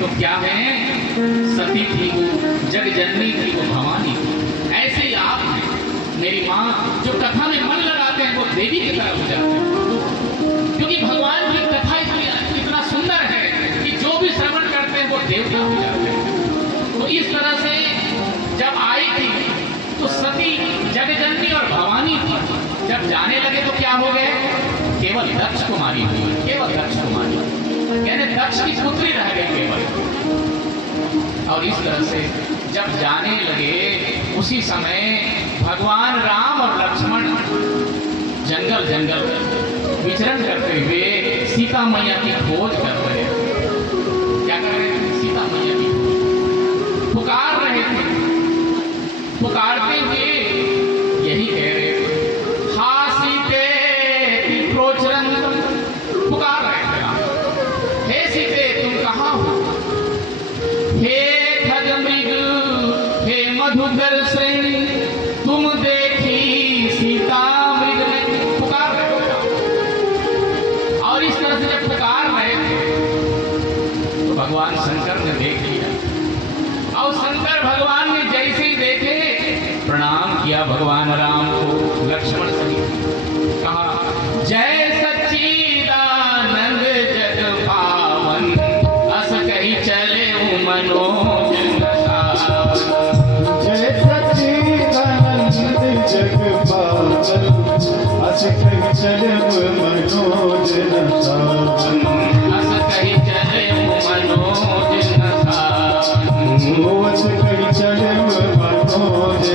तो क्या है, सती थी वो, जग जननी थी वो भवानी थी। ऐसे ही आप हैं मेरी माँ, जो कथा में मन लगाते हैं वो देवी की तरह हो जाते हैं, क्योंकि भगवान की कथा इतना सुंदर है कि जो भी श्रवण करते हैं वो देवता हो जाते हैं। तो इस तरह से जब आई थी तो सती जगजननी और भवानी थी। जब जाने लगे तो क्या हो गए, केवल दक्ष कुमारी हुई, केवल दक्ष कुमारी, यानी दक्ष की पुत्री रह गई केवल। और इस तरह से जब जाने लगे उसी समय भगवान राम और लक्ष्मण जंगल जंगल विचरण करते हुए सीता मैया की खोज कर रहे थे। क्या कर रहे थे, सीता मैया की खोज पुकार रहे थे। पुकारते हुए यही कह रहे थे, हा सीते प्रोचरन, पुकार रहे थे आप, हे सीते तुम कहाँ हो, हे खग मृग, हे मधुकर श्रेणी, तुम देखी सीता मृग में, पुकार रहे थे आप। और इस तरह से जब पुकार रहे थे तो भगवान शंकर ने देख लिया, और शंकर भगवान ने जैसे ही देखे प्रणाम किया भगवान राम को, लक्ष्मण सहित कहा, जय सच्चिदानंद जग पावन, अस कही चले मनोज सावन। जय सच्चिदानंद जग पावन, अस कही चले मनोज सावन। अस कही चले मनोज सावन, अस कही चले मनोज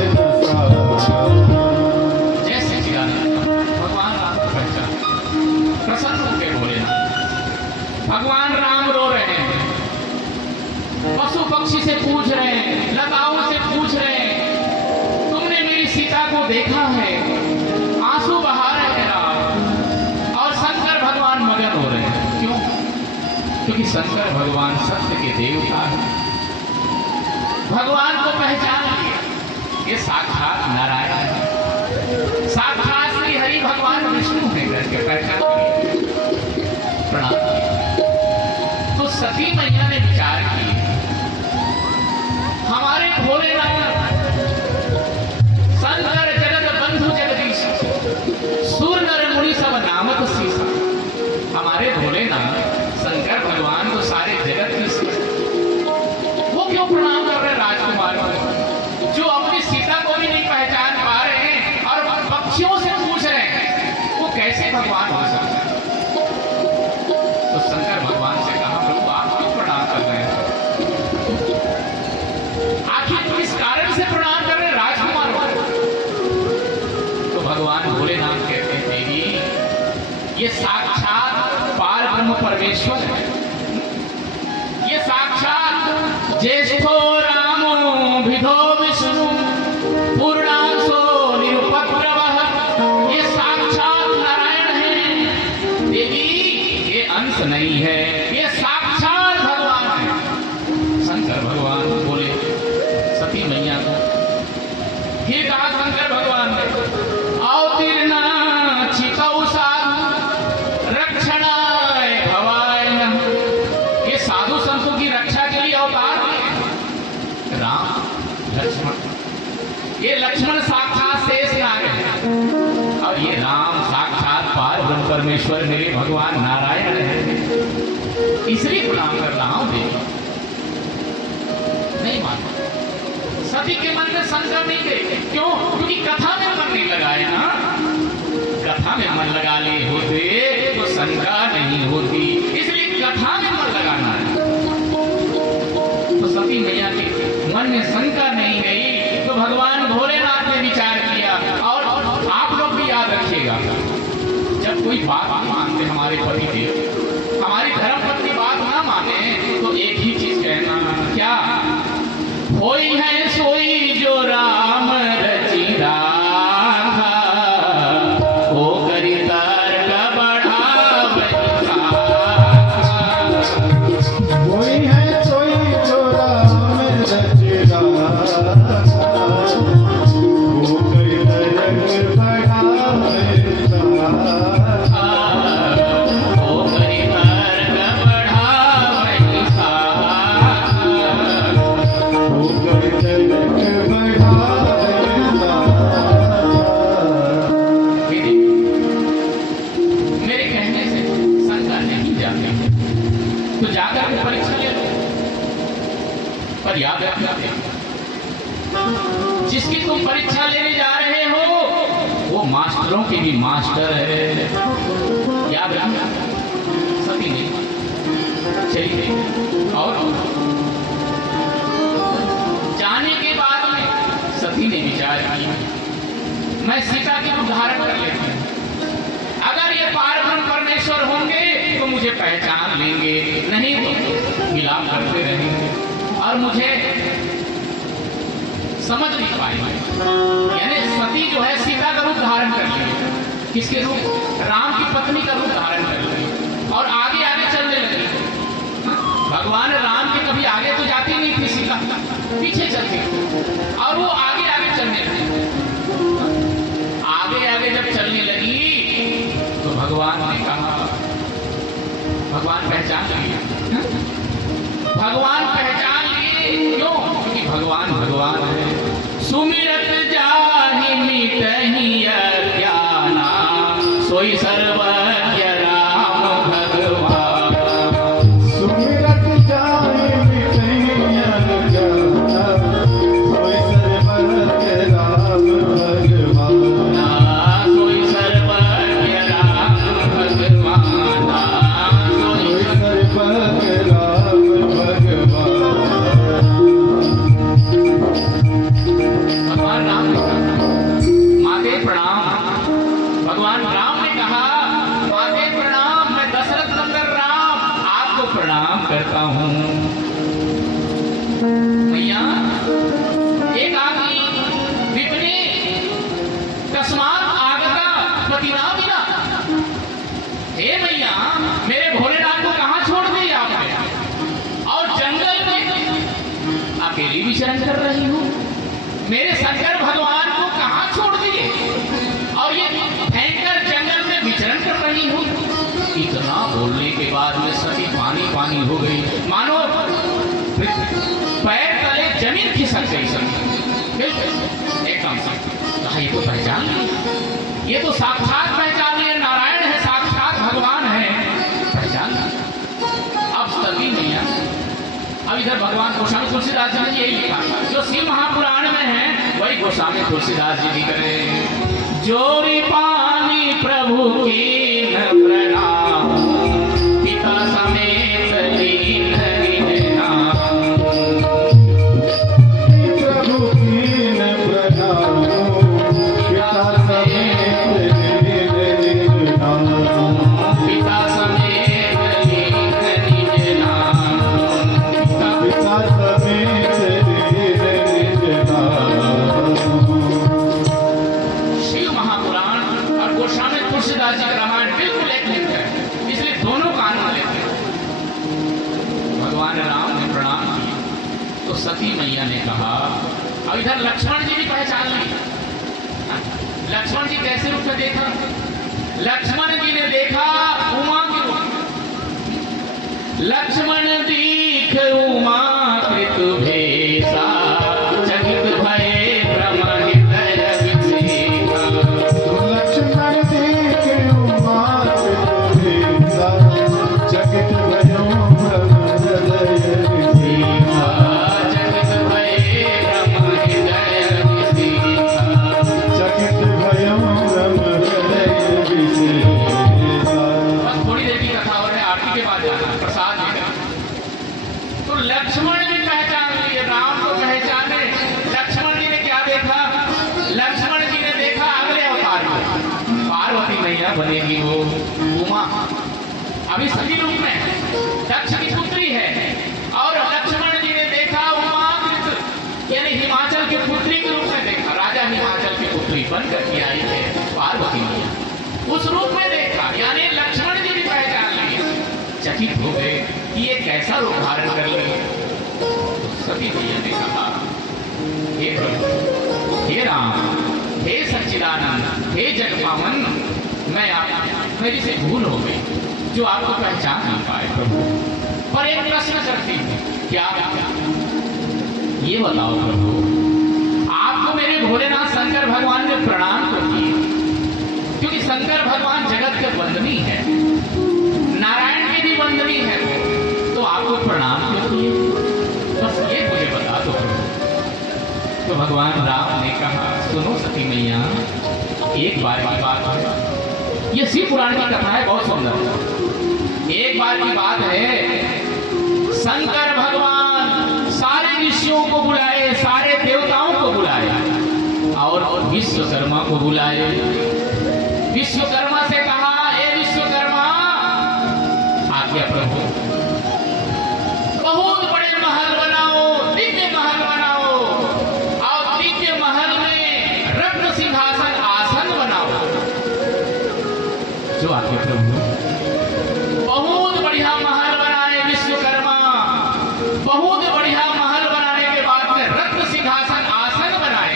सावन। जय सच्चिदानंद, भगवान राम को पहचान, प्रसन्न होकर बोले, भगवान राम रो रहे हैं, पशु पक्षी से पूछ रहे हैं, लताओं से पूछ रहे हैं, तुमने मेरी सीता को देखा है, आंसू बहा रहे हैं राम। और शंकर भगवान मगन हो रहे हैं, क्यों, क्योंकि शंकर भगवान सत्य के देवता हैं, भगवान को पहचान लिया, ये साक्षात नारायण है, साक्षात श्री हरि भगवान विष्णु है, करके पहचान लिया, प्रणाम किया। तो सती मैया ने विचार किया, हमारे भोलेनाथ शंकर जगत बंधु जगदीश, सूर नर मुनि सब नामक सीसा, हमारे भोलेनाथ शंकर भगवान को सारे जगत की सीसा, वो क्यों प्रणाम कर रहे राजकुमार को, जो अपनी सीता को भी नहीं पहचान पा रहे हैं और पक्षियों से पूछ रहे हैं, वो कैसे भगवान हो सकते हैं। तो शंकर भगवान से कहा, प्रभु आप क्यों प्रणाम कर रहे हैं, आखिर किस कारण से प्रणाम कर रहे हैं राजकुमार हो। तो भगवान भोलेनाथ कहते हैं, देवी ये साक्षात पार ब्रह्म परमेश्वर है, ये साक्षात ज्येष्ठो रामो विधो विष्णु पूर्णांशो निरुपद्रवः, ये साक्षात नारायण है देवी, ये अंश नहीं है, ये साक्षात भगवान है। शंकर भगवान बोले सती मैया को, फिर कहा शंकर भगवान ने, अवतीर्णा चितौ साधु रक्षणाय भवाय नमः, ये साधु संतों की रक्षा के लिए अवतार है राम लक्ष्मण, ये लक्ष्मण साक्षात शेष नाग है, और ये राम साक्षात पार ब्रह्म परमेश्वर मेरे भगवान नारायण है, इसलिए प्रणाम कर रहा हूं देवी। नहीं मानता, सती के मन में शंका नहीं थे, क्यों, क्योंकि कथा में मन नहीं लगाए ना, कथा में मन लगा ले होते तो शंका नहीं होती, इसलिए कथा में मन लगाना है। तो सती मैया के मन में शंका नहीं गई, तो भगवान भोलेनाथ ने विचार किया। और आप लोग भी याद रखिएगा, जब कोई बात नहीं मानते हमारे पति देव, हमारी धर्मपत्नी बात ना माने, तो एक ही चीज कहना, क्या, होई है सोई जो राम रचि राधा, ओ करी तर्क बढ़ावै साधा। तो जाकर के परीक्षा ले लो। पर याद रखना, जिसकी तुम परीक्षा लेने जा रहे हो वो मास्टरों के भी मास्टर है। याद रखना, सभी नहीं चलिए। और जाने के बाद में सती ने विचार किया, मैं सीता के रूप धारण कर लेती हूँ। अगर ये पारब्रह्म परमेश्वर होंगे तो मुझे पहचान लेंगे, नहीं तो मिलाप करते रहेंगे और मुझे समझ नहीं पाएंगे। यानी सती जो है सीता का रूप धारण कर ली। किसके रूप? राम की पत्नी का रूप धारण कर ली और आगे आगे चलने लगी। भगवान राम के कभी आगे तो जाती नहीं थी सीता, पीछे चलती और वो आगे आगे चलने लगी। आगे आगे जब चलने लगी तो भगवान ने कहा, भगवान पहचान लिए, भगवान पहचान लिए। क्यों? क्योंकि भगवान भगवान है। सुमिरत जाहि मिटहि अज्ञाना, सोई सर्वज्ञ राम भगवान। सुमिरत जाहि मिटहि अज्ञाना, सोई सर्वज्ञ राम भगवान। सोई सर्वज्ञ राम भगवान। सोई सर्वज्ञ राम भगवान। भगवान राम ने कहा, माते प्रणाम। भगवान राम ने कहा, माते प्रणाम, मैं दशरथ नंदन राम आपको प्रणाम करता हूँ। मैया एक आदमी विपने तस्मात् आगता पतिना बिना। हे मैया, मेरे भोलेनाथ को कहाँ छोड़ दी आपने और जंगल में अकेली विचरण कर रही हूँ। मेरे शंकर भगवान को कहाँ छोड़ दिए और ये भयंकर जंगल में विचरण कर रही हूँ। इतना बोलने के बाद में सती पानी पानी हो गई, मानो पैर तले जमीन खिसक गई। सती बिल्कुल एकदम से ये तो पहचान ली, ये तो साक्षात पहचान लिया, नारायण है, साक्षात भगवान है, पहचान ली। अब सती मैया, अब इधर भगवान गोस्वामी तुलसीदास जी ने यही लिखा जो शिव महापुराण में है, वही गोस्वामी तुलसीदास जी लिख रहे हैं। जोरी पानी प्रभु की न प्रणाम, पिता समेत लीन निज नाम। प्रभु की न प्रणाम, पिता समेत लीन निज नाम। पिता समेत लीन निज नाम। पिता समेत लीन निज नाम। शिव महापुराण और गोस्वामी तुलसीदास जी का रामायण बिल्कुल एक लिंक है, इसलिए दोनों कान में लेते हैं। भगवान राम ने प्रणाम किया तो सती मैया ने कहा, अब इधर लक्ष्मण जी भी पहचान ली। लक्ष्मण जी कैसे रूप में देखा? लक्ष्मण जी ने देखा उमा के रूप। लक्ष्मण दीख उमा कृत भेसा, चकित भये ब्रह्म हृदय विसेका। लक्ष्मण देख उमा कृत भेसा, चकित भयो ब्रह्म हृदय विसेका। चकित भये ब्रह्म हृदय विसेका। चकित भयो ब्रह्म हृदय विसेका। बस थोड़ी देर की कथा और है, आरती के बाद जाना प्रसाद लेकर। तो लक्ष्मण ने पहचान लिए, राम को पहचाने। लक्ष्मण जी ने क्या देखा? लक्ष्मण जी ने देखा अगले अवतार में पार्वती मैया बनेगी वो उमा, अभी सती रूप में है, दक्ष की पुत्री है। और लक्ष्मण जी ने देखा उमा यानी हिमाचल की पुत्री के रूप में देखा, राजा हिमाचल की पुत्री बन करके आई है पार्वती मैया, उस रूप में देखा। यानी लक्ष्मण जी भी पहचान लिए, चकित हो गए कि ये कैसा रूप धारण कर लिए। तो सती मैया ने कहा, हे प्रभु, हे राम, हे सच्चिदानंद, हे जगपावन, मैं आप मेरी से भूल हो गई जो आपको पहचान नहीं पाए प्रभु। पर एक प्रश्न करती हूँ, क्या ये बताओ प्रभु, आपको मेरे भोलेनाथ शंकर भगवान ने प्रणाम तो किए, क्योंकि शंकर भगवान जगत के वंदनी है, नारायण के भी वंदनी है, तो किए, बस ये मुझे बता दो प्रभु। तो भगवान राम ने कहा, सुनो सती मैया, एक बार की बात है, ये शिव पुराण की कथा है, बहुत सुंदर। एक बार की बात है, शंकर भगवान सारे ऋषियों को बुलाए, सारे देवताओं को बुलाए और विश्वकर्मा को बुलाए। विश्वकर्मा से कहा, हे विश्वकर्मा, आज्ञा प्रभु, बहुत बड़े महल बनाओ, दिव्य महल बनाओ और दिव्य महल में रत्न सिंहासन आसन बनाओ। जो आज्ञा प्रभु। बहुत बढ़िया महल बनाए विश्वकर्मा, बहुत बढ़िया महल बनाने के बाद में रत्न सिंहासन आसन बनाए।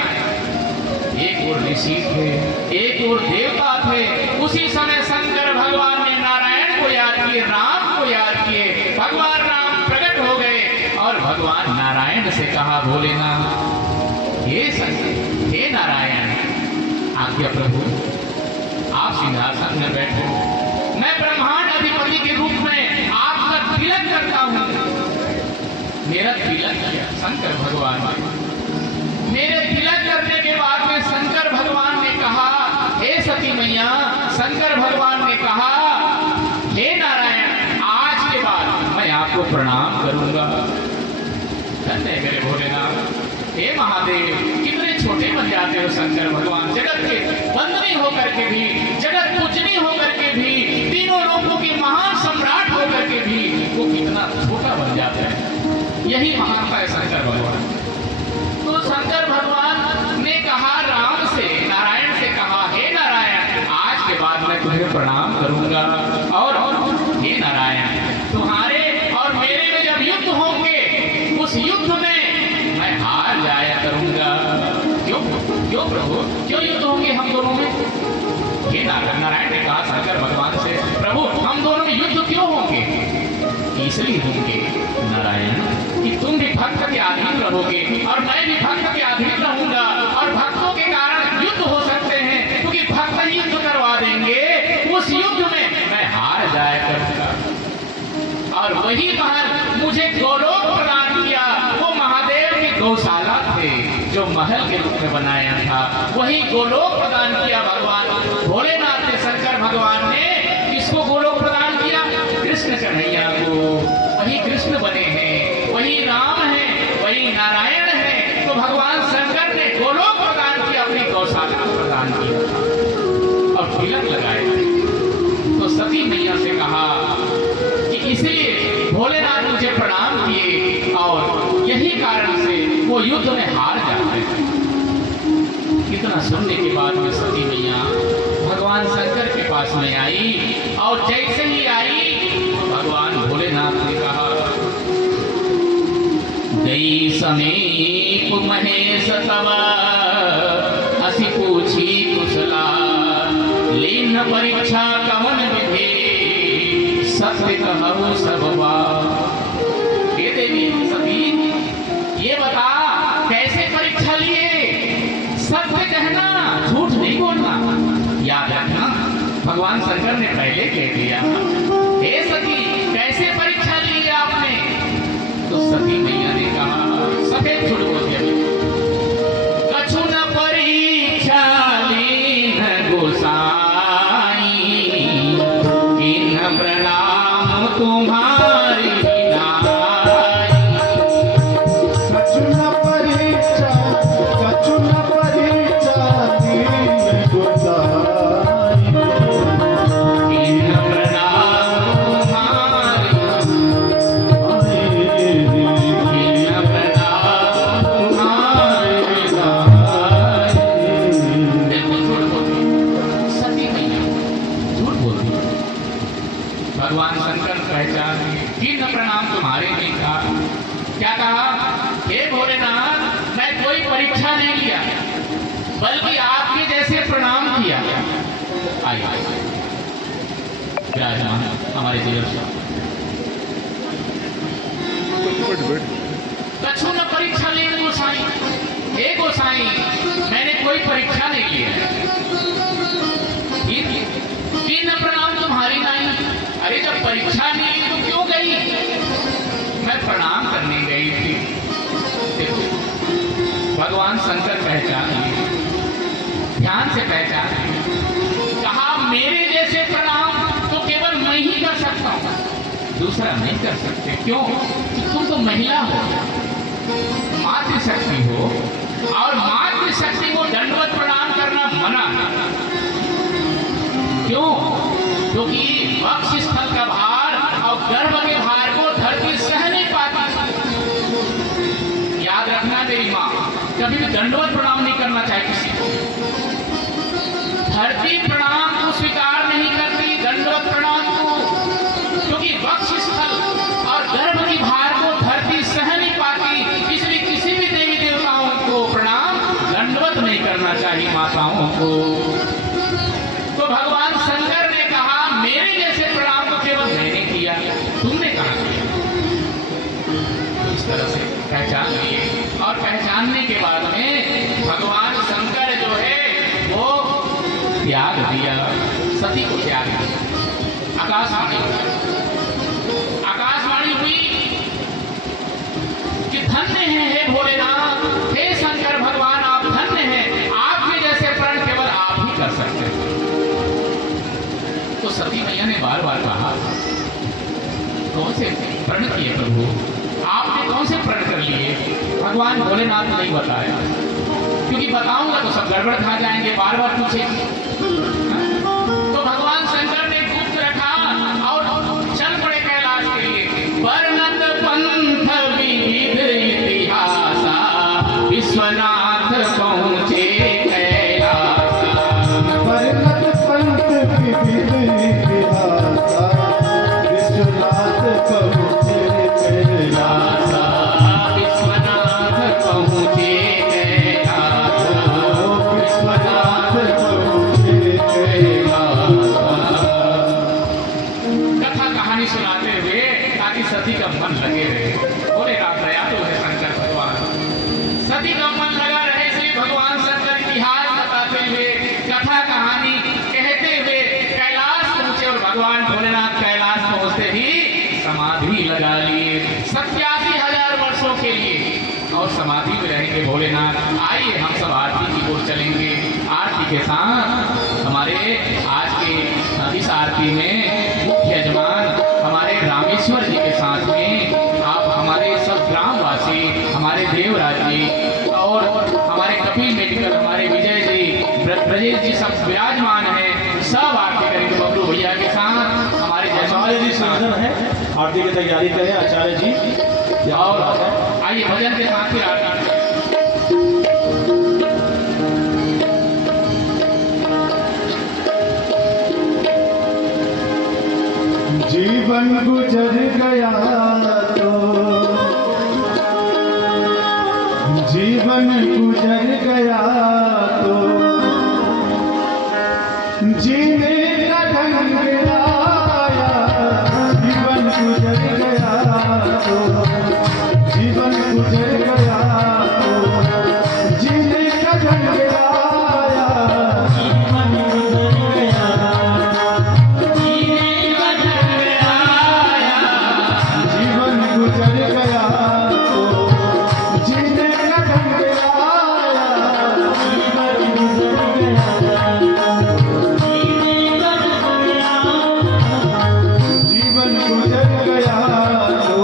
एक और ऋषि थे, एक और देवता थे। उसी समय शंकर भगवान ने नारायण को याद किए, राम को याद किए। भगवान राम प्रकट हो गए और भगवान नारायण से कहा, भोलेनाथ, हे शंकर, हे नारायण, आज्ञा प्रभु, आप सिंहासन में बैठो, मैं ब्रह्मांड अधिपति के रूप में आपका तिलक करता हूं। मेरा तिलक किया शंकर भगवान ने। मेरे तिलक करने के बाद में शंकर भगवान ने कहा, हे सती मैया, शंकर भगवान ने कहा, हे नारायण, आज के बाद मैं आपको प्रणाम करूंगा। धन्य मेरे भोलेनाथ, हे महादेव, कितने छोटे बन जाते हो शंकर भगवान, जगत के वंदनीय होकर के भी, जगत पूजनीय होकर के भी, तीनों लोगों के महान सम्राट होकर के भी वो कितना छोटा बन जाता है। यही महानता है शंकर भगवान। तो शंकर भगवान ने कहा राम से, नारायण से कहा, हे नारायण, आज के बाद मैं तुम्हें प्रणाम करूंगा और हे नारायण, तुम्हारे और मेरे में जब युद्ध होंगे, उस युद्ध में मैं हार जाया करूंगा। क्यों क्यों प्रभु, क्यों युद्ध होंगे हम दोनों में? हे नारायण ने कहा शंकर भगवान से, प्रभु, हम दोनों में युद्ध क्यों होंगे? इसलिए होंगे नारायण कि तुम भी भक्त के अधीन रहोगे और मैं भी भक्त के अधीन रहूंगा और भक्तों के कारण युद्ध हो सकते हैं, क्योंकि भक्त ही युद्ध करवा देंगे। उस युद्ध में मैं हार जाया करूंगा। और वही महल मुझे गोलोक प्रदान किया, वो महादेव की गौशाला थे जो महल के रूप में बनाया था, वही गोलोक प्रदान किया भगवान भोलेनाथ ने, शंकर भगवान ने। किसको गोलोक प्रदान किया? कृष्ण कन्हैया को। वही कृष्ण बने हैं, वही राम है, वही नारायण है। तो भगवान शंकर ने गोलोक प्रदान किया, अपनी गौशाला को प्रदान किया और तिलक लगाए थे। तो सती मैया से कहा कि इसलिए भोलेनाथ मुझे प्रणाम किए और यही कारण से वो युद्ध में हार जाते हैं। इतना सुनने के बाद में सती मैया भगवान शंकर के पास में आई और जैसे ही आई भगवान भोलेनाथ ने कहा, गई समीप महेश तव असि पूछी कुशला, लीन परीक्षा कवन विधि, सत्य कहु सब बात। हे देवी सती, ये बता कैसे परीक्षा लिए? सत्य कहना, झूठ नहीं बोलना। याद रखना, भगवान शंकर ने पहले कह दिया। हे सती, कैसे परीक्षा ली आपने? तो सती मैया ने कहा, सफेद झूठ बोल दिया, कछु न परीक्षा लीन गोसाई, इन प्रणाम तुम्हारी नाई। कछु न परीक्षा, कछु न परीक्षा दीन गोसाई, इन प्रणाम तुम्हारी, इन प्रणाम तुम्हारी नाई। बिल्कुल झूठ बोलती सती मैया, झूठ बोलती। भगवान शंकर पहचान किन प्रणाम तुम्हारे नहीं कहा। क्या कहा? हे भोलेनाथ, मैं कोई परीक्षा नहीं लिया, बल्कि आपके जैसे प्रणाम किया। आइए विराजमान हमारे देव। कछु न परीक्षा ले गोसाई, हे गोसाई, मैंने कोई परीक्षा नहीं लिया। किन प्रणाम तुम्हारी नहीं? अरे जब परीक्षा नहीं ली तो क्यों गई? मैं प्रणाम पहचान से पहचान ली। कहा मेरे जैसे प्रणाम तो केवल मैं ही कर सकता हूं, दूसरा नहीं कर सकते। क्यों? तुम तो महिला हो, मातृशक्ति हो, और मातृशक्ति को दंडवत प्रणाम करना मना है। क्यों? क्योंकि वक्ष स्थल का भार और गर्भ के भार को धरती सह नहीं पाती। याद रखना मेरी माँ, कभी भी दंडवत प्रणाम नहीं करना चाहिए किसी को। धरती प्रणाम को स्वीकार नहीं करती, दंडवत प्रणाम को, क्योंकि वक्ष स्थल और गर्भ की भार को धरती सह नहीं पाती। इसलिए किसी भी देवी देवताओं को प्रणाम दंडवत नहीं करना चाहिए माताओं को। तो भगवान शंकर ने कहा मेरे जैसे प्रणाम तो केवल मैंने किया, तुमने कहा किया। तो इस तरह से पहचान लिए, और पहचानने के बाद में भगवान शंकर जो है वो त्याग दिया, सती को त्याग दिया। आकाशवाणी हुई कि धन्य है हे भोलेनाथ, हे शंकर भगवान आप धन्य हैं, आपके जैसे प्रण केवल आप ही कर सकते हैं। तो सती मैया ने बार बार कहा कौन से प्रण किए प्रभु, आपने कौन से प्रण कर लिए? भगवान भोलेनाथ ने नहीं बताया, क्योंकि बताऊंगा तो सब गड़बड़ खा जाएंगे, बार बार पूछेंगे। तो भगवान शंकर ने गुप्त रखा और चल पड़े कैलाश के लिए। वर्णत पंथ विविध इतिहासा, विश्वनाथ पहुंचे कैलाश। वर्णत पंथ विविध इतिहासा, विश्वनाथ पहुंचे कैलास। विश्वनाथ पहुंचे कैलाश, विश्वनाथ पहुंचे कैलास। कथा कहानी सुनाते हुए ताकि सती का मन लगे रहे। बोले राम दयालु है शंकर भगवान, सती का मन लगा रहे, इसलिए भगवान शंकर इतिहास बताते हुए, कथा कहानी कहते हुए कैलाश पहुंचे। और भगवान भोलेनाथ कैलाश पहुंचते ही समाधि लगा लिए 87,000 वर्षों के लिए, और समाधि में रहेंगे भोलेनाथ। आइए हम सब आरती की ओर चलेंगे। आरती के साथ हमारे आज के इस आरती में मुख्य यजमान हमारे रामेश्वर जी के साथ में आप हमारे सब ग्रामवासी, हमारे देवराज जी और हमारे कपिल मेडिकल, हमारे विजय जी, ब्रजेश जी सब विराजमान हैं। सब आरती करेंगे बबलू भैया के साथ, हमारे आचार्य जी साधन है, आरती की तैयारी करें आचार्य जी। और आइए भजन के साथ ही आरती करें। जीवन गुजर गया तो, जीवन गुजर गया तो, जीने का ढंग आया। जीवन गुजर गया तो, जीवन गुजर गया तो, जीने का ढंग आया। जीवन गुजर गया, जीवन गुजर गया तो, जीने का ढंग आया। जीवन गुजर गया, जीवन गुजर गया तो,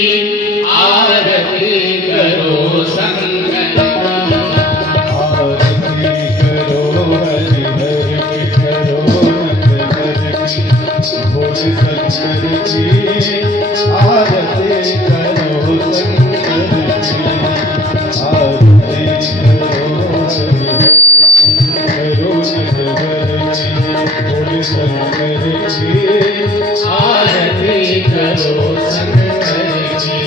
आरती करो शंकर आरती करो हरि हर की करो नंद हर की भोले शंकर जी आरती करो शंकर जी आरती करो हरि हर की करो नंद हर की भोले शंकर जी आरती करो शंकर जी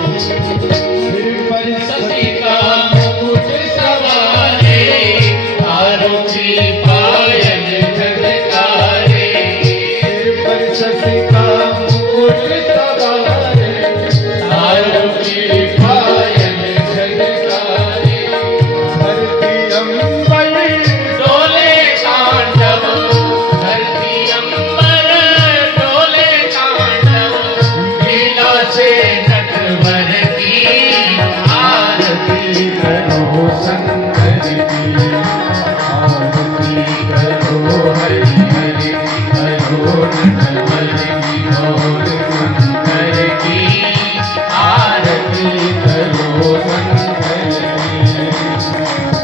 फिर पर सती का मुकुट सवारे आरती पायल झलकारे सिर पर शशि का मुकुट सवारे आरती पायल झलकारे धरती अंबर डोले तांडव धरती अंबर डोले तांडव लीला से नटवर की आरती करो शंकर जी आरती करो हरि हरि करो नटवर की भोले शंकर की आरती करो शंकर जी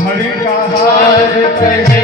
हरि का हार पहने